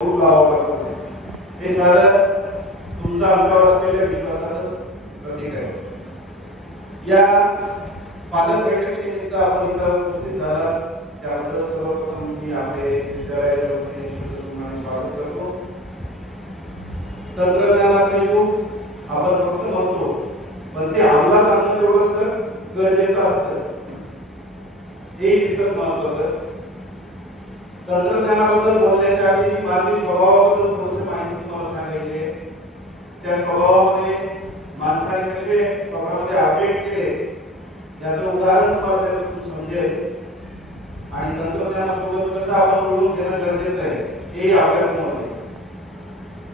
हे सारं तुमचा आमच्यावर असलेल्या विश्वासाचंच प्रतीक आहे. या पालक बैठकीनिमित्त आपण इथं उपस्थित झाला त्याबद्दल सर्वप्रथम मी आपले विद्यालयाच्या वतीने शुभेच्छा स्वागत करतो. तंत्रज्ञानाचं युग आपण फक्त म्हणतो पण ते अंमलात आणणं एवढंच गरजेचं असतं. हे इतकं महत्त्वाचं. तंत्रज्ञानाबद्दल बोलण्याच्या आधी मी मानवी स्वभावाबद्दल थोडीशी माहिती तुम्हाला सांगायची आहे. त्या स्वभावामध्ये माणसाने कसे स्वतःमध्ये अपडेट केले याचं उदाहरण तुम्हाला त्यातून समजेल आणि तंत्रज्ञानासोबत कसं आपण बोलून घेणं गरजेचं आहे हे अभ्यासामध्ये.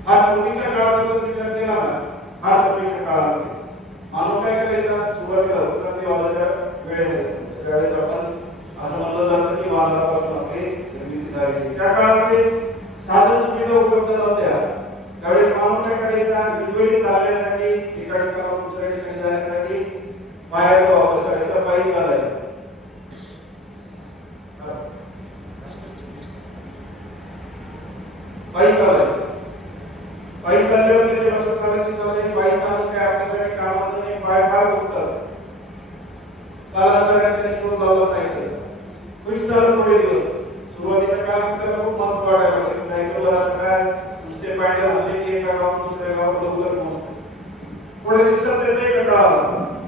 फार पूर्वीच्या काळाबद्दल विचार केला ना, फार पूर्वीच्या काळामध्ये मानव काय करायचा, सुरुवातीला उत्क्रांतीवादाच्या वेळेमध्ये ज्यावेळेस आपण असं म्हणलं जातं की वानरापासून आपली त्या काळामध्ये साधन सुविधा उपलब्ध नव्हत्या. त्यावेळेस मानव काय करायचा, विजुअली चालण्यासाठी एका ठिकाणाहून दुसऱ्या ठिकाणी जाण्यासाठी पायाचा वापर करायचा, पायी चालायचा. पायी चालायचं. पायी चालल्यावर त्याच्या लक्षात आलं की चाललंय पायी चालणं काय आपल्यासाठी कामाचं नाही, पाय फार दुखतात. कालांतराने त्याने शोध लावला सायकल. खुश झाला थोडे दिवस. सुरुवातीच्या काळात त्याला खूप मस्त वाटायला लागलं. सायकलवर असं काय नुसते पायदळ हल्ले की एका गावात दुसऱ्या गावात लवकर पोहोचतो. थोड्या दिवसात त्याचा एक कंटाळा आला.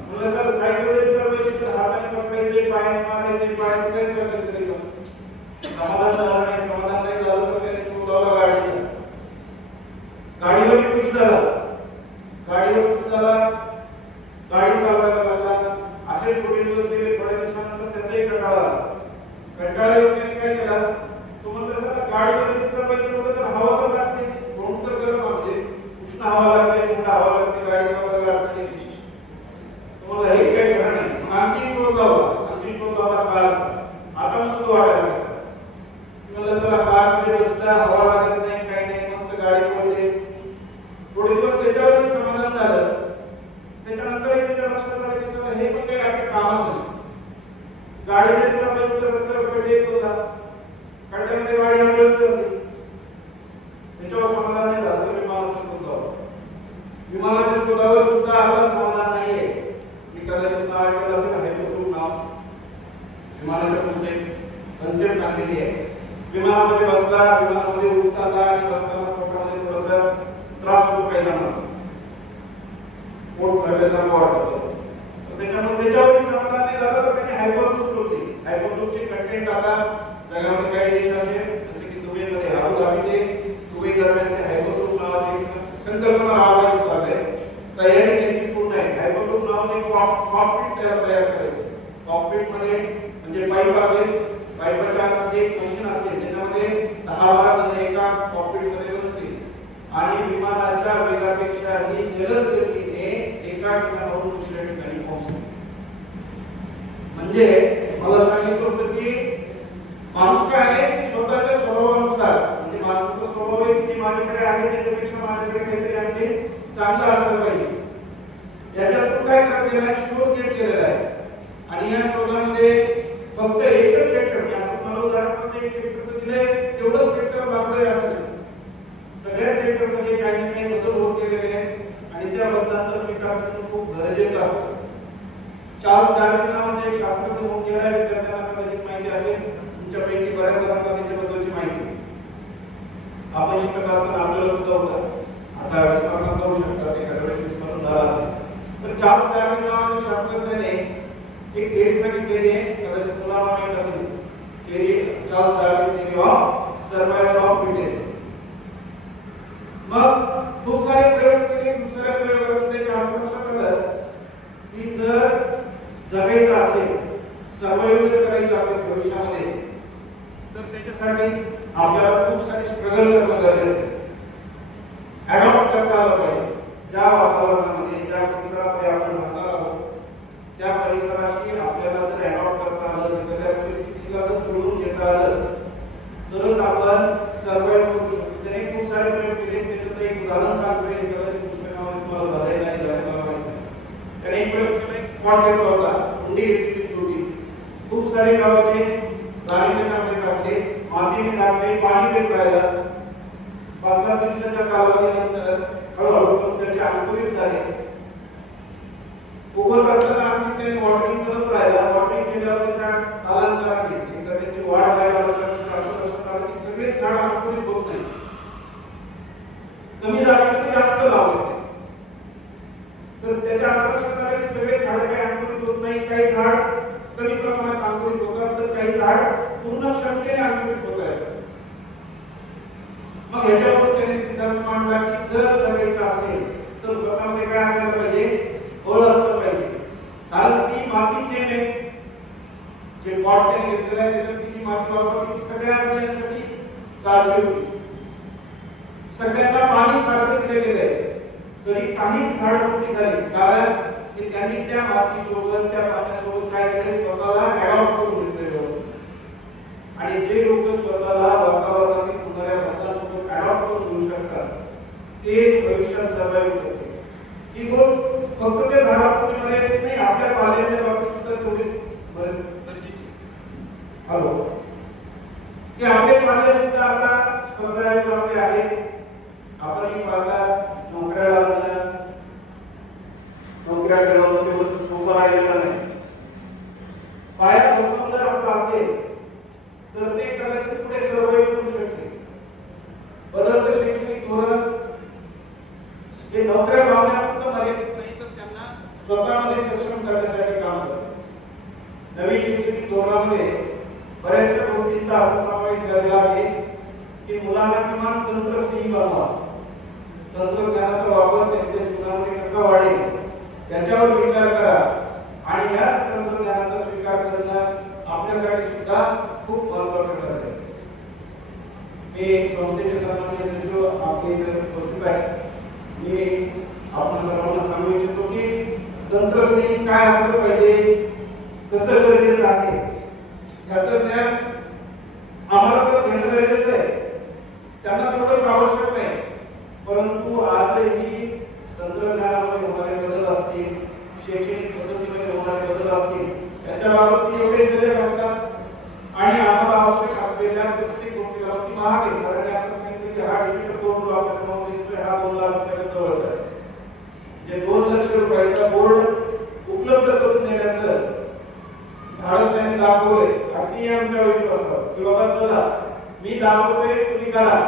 म्हणलं सर सायकलवर इतर पैसे तर हाताने पकडायचे, पायाने मारायचे, पाय तुटायचे कधीतरी समाधान झालं नाही. समाधान नाही झालं तर त्याने शोध लावला गाडीचा. गाडीवर खुश झाला. गाडीवर खुश झाला, गाडी चालवायला लागला. असे थोडे दिवस गेले. थोड्या दिवसानंतर त्याचा एक कंटाळा आला. कंटाळा येऊन त्याने काय केला, तो म्हणतो सर गाडीवर चालवायचं म्हटलं तर हवा तर लागते, म्हणून तर गरम म्हणजे उष्ण हवा लागते, थंड हवा लागते, गाडी चालवायला अडचण येते. तुम्हाला हे काही खरं नाही. मग आणखी शोध लावला कारचा. आता मस्त वाटायला लागला. म्हणलं चला कारमध्ये बसता, हवा लागत नाही, काही नाही, मस्त गाडी पळते. थोडे दिवस त्याच्यावरही समाधान झालं. त्याच्यानंतरही त्याच्या लक्षात आलं की सर हे पण काही आपल्या कामाचं नाही. गाडी जरी चालवायची तर रस्त्यावर खड्डे येत होता, खड्ड्यामध्ये गाडी आंदोलन चालली. त्याच्यावर समाधान नाही झालं तर विमानाचा शोध लावला. विमानाच्या शोधावर सुद्धा आपलं समाधान नाहीये. मी कदाचित नाव ऐकलं असेल, हायपरलूप नाव विमानाच्या पुढचे कन्सेप्ट आणलेली आहे. विमानामध्ये बसला, विमानामध्ये उडताना आणि बसताना पोटामध्ये थोडासा त्रास होतो काही जणांना, पोट भरल्यासारखं वाटत होतं. त्याच्यामुळे त्याच्यावरही समाधान नाही झालं तर त्यांनी हायपरलूप शोधली. हायपरलूपचे कंटेंट आता जगामध्ये काही देश असे जसे की दुबईमध्ये अबुधाबी ते दुबई दरम्यान ते हायपरलूप नावाची संकल्पना राबवायची चालू आहे. तयारी त्यांची पूर्ण आहे. हायपरलूप नावाचे कॉकपिट तयार करायचे. कॉकपिट मध्ये म्हणजे पाईप असेल, पाईपाच्या आतमध्ये एक मशीन असेल, त्याच्यामध्ये 10-12 जण एका कॉकपिट मध्ये बसतील आणि विमानाच्या वेगापेक्षाही जलद गतीने एका ठिकाणाहून दुसऱ्या ठिकाणी पोहोचतील. म्हणजे मला सांगितलं होतं की माणूस काय आहे की स्वतःच्या स्वभावानुसार, म्हणजे माणसाचा स्वभाव आहे की माझ्याकडे आहे त्याच्यापेक्षा माझ्याकडे काहीतरी आणखी चांगलं असलं पाहिजे. याच्यातून काय करत शोध घेत गेलेला आहे. आणि या शोधामध्ये फक्त एकच सेक्टर, मी आता तुम्हाला उदाहरणामध्ये एक सेक्टर दिलंय, तेवढंच सेक्टर वापरले असेल. सगळ्या सेक्टरमध्ये काही ना काही बदल होत गेलेले आहेत आणि त्या बदलांचा स्वीकार करणं खूप गरजेचं असतं. चार्ल्स डार्विन नावाचे एक शास्त्रज्ञ होऊन गेला. विद्यार्थ्यांना कदाचित माहिती असेल, तुमच्यापैकी बऱ्याच जणांना त्याच्याबद्दलची माहिती. आपण शिकत असताना आपल्याला सुद्धा होतं. आता विस्मरण करू शकतात, एखाद्या वेळेस विस्मरण झालं असेल तर चार्ल्स डार्विन नावाच्या शास्त्रज्ञाने एक थेअरी सांगितलेली आहे. कदाचित तुम्हाला माहित असेल, theory Charles Darwin theory of survival of fittest. मग खूप सारे प्रयोग केले. दुसऱ्या प्रयोगातून त्याच्या असं लक्षात आलं की जर जगायचं असेल, सर्व्हाइव्ह जर करायचं असेल भविष्यामध्ये, तर त्याच्यासाठी आपल्याला खूप सारी स्ट्रगल करणं गरजेचं आहे. अडॉप्ट करता आलं पाहिजे. ज्या वातावरणामध्ये, ज्या परिसरामध्ये आपण राहणार आहोत त्या परिसराशी आपल्याला जर अडॉप्ट करता आलं, तिथल्या परिस्थितीला जर जुळवून घेता आलं तरच आपण सर्व्हाइव्ह करू शकतो. त्याने खूप सारे प्रयोग केले. त्याच्यातलं एक उदाहरण सांगतोय, कदाचित पुस्तकामध्ये तुम्हाला झालंय नाही झालंय मला माहिती नाही. त्याने एक प्रयोग केला, एक पॉट घेतला होता, कुंडी घेतली छोटी, खूप सारे गावाचे राणी त्याच्यामध्ये टाकले, मातीने झाकले, पाणी देत राहिलं. 5-7 दिवसाच्या कालावधीनंतर हळूहळू त्याचे अंकुरित झाले. उगवत असताना आम्ही त्याने वॉटरिंग करत राहिला. वॉटरिंग केल्यावर त्याच्या कालांतराने एकदा त्याची वाढ व्हायला लागली. असं लक्षात आलं की सगळे झाड अंकुरित होत नाही, कमी जागेमध्ये जास्त लावले. तर त्याच्या असं लक्षात आलं की सगळे झाड काही अंकुरित होत नाही, काही झाड कमी प्रमाणात अंकुरित होतात, तर काही झाड पूर्ण क्षमतेने अंकुरित होत आहेत. मग ह्याच्यावर त्याने सिद्धांत मांडला की जर जगायचं असेल तर स्वतःमध्ये काय असायला पाहिजे, ओळ असलं पाहिजे. कारण ती माती सेम आहे. जे पॉट त्याने घेतलेलं आहे त्याच्यात ती माती वापरली सगळ्या झाडांसाठी सारखी होती, सगळ्यांना पाणी सारखं दिले गेले, तरी काहीच झाड मोठी झाली. कारण की त्यांनी त्या मातीसोबत त्या पाण्यासोबत काय केलं, स्वतःला अडॉप्ट करून घेतलेलं. आणि जे लोक स्वतःला वातावरणातील होणाऱ्या बदलांसोबत अडॉप्ट करून घेऊ शकतात तेच भविष्यात सर्वाइव्ह करते. ही गोष्ट फक्त त्या झाडापुरती मर्यादित नाही, आपल्या पाल्याच्या बाबतीत सुद्धा तेवढीच गरजेची. हॅलो, की आपले पाल्य सुद्धा आता स्पर्धामध्ये आहेत. आपणही पाहता नोकऱ्या लागल्या, नोकऱ्या मिळवणं तेवढं सोपं राहिलेलं नाही. पाया भक्कम जर आपला असेल तर ते कदाचित पुढे सर्वाइव्ह करू शकते. बदलतं शैक्षणिक धोरण हे नोकऱ्या लावण्यापुरतं मर्यादित नाही, तर त्यांना स्वतःमध्ये सक्षम करण्यासाठी काम करते. नवीन शैक्षणिक धोरणामध्ये बऱ्याचशा गोष्टींचा असा समावेश झालेला आहे की मुलांना किमान तंत्रस्नेही बनवा, तंत्रज्ञानाचा वापर त्यांच्या जीवनामध्ये कसा वाढेल याच्यावर विचार करा. आणि याच तंत्रज्ञानाचा स्वीकार करणं आपल्यासाठी सुद्धा खूप महत्त्वाचं ठरते. मी एक संस्थेचे सन्माननीय सचिव आपले इथे उपस्थित आहेत. मी आपण सर्वांना सांगू इच्छितो की तंत्रज्ञान काय असलं पाहिजे, कसं गरजेचं आहे याचं ज्ञान आम्हाला तर घेणं गरजेचं आहे. त्यांना तेवढंच आवश्यक नाही, परंतु आजही तंत्रज्ञानामध्ये होणारे बदल असतील, शैक्षणिक पद्धतीमध्ये होणारे बदल असतील, त्याच्याबाबत ते एवढे सजग असतात. आणि आम्हाला आवश्यक असलेल्या प्रत्येक गोष्टीला ती महाग आहे. सगळ्यांनी आता सांगितलं की हा डिजिटल बोर्ड जो आपल्या समोर दिसतोय हा 2 लाख रुपयाच्या जवळचा आहे. जे 2 लाख रुपयाचा बोर्ड उपलब्ध करून देण्याचं धाडस त्यांनी दाखवलंय. अगदी आमच्या विश्वासावर की बाबा चला मी दाखवतोय, तुम्ही करा.